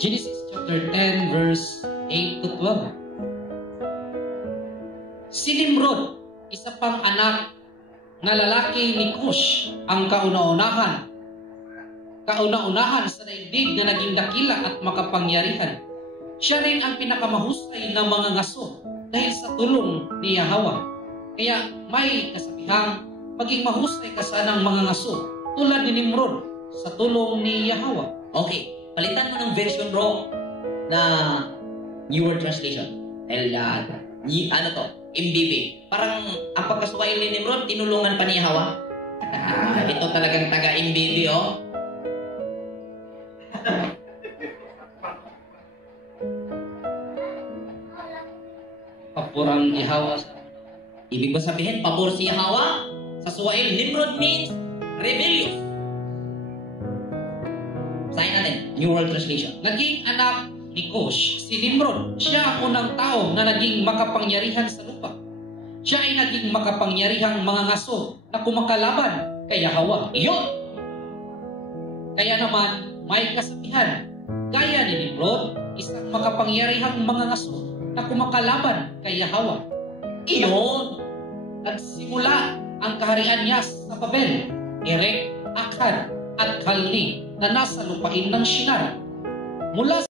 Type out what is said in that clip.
Genesis chapter 10 verse 8 to 12. Si Nimrod, isa pang anak nga lalaki ni Cush, ang kauna-unahan sa daigdig na naging dakila at makapangyarihan. Siya rin ang pinakamahusay na mga ngaso dahil sa tulong ni Yahweh. Kaya may kasabihang maging mahusay ka sanang mga ngaso tulad ni Nimrod sa tulong ni Yahweh. Okay, palitan mo ng version bro na New World Translation. Dahil ano to? MBB. Parang ang pagkasuwail ni Nimrod, tinulungan pa ni Yahweh. Ito talagang taga-MBB, oh. Papurang Yahweh. Ibig ba sabihin, pabor si Yahweh? Sa Suwail, Nimrod means rebellious. Basahin natin, New World Translation. Naging anak ni Cush, si Nimrod. Siya ang unang tao na naging makapangyarihan sa lupa. Siya ay naging makapangyarihang mga ngaso na kumakalaban kay Yahweh. Iyon! Kaya naman, may kasabihan. Gaya ni Nimrod, isang makapangyarihang mga ngaso na kumakalaban kay Yahweh. Iyon! Nagsimula ang kaharian niya sa Babel, Erek, Akkad, at Kalni na nasa lupain ng Shinar. Mula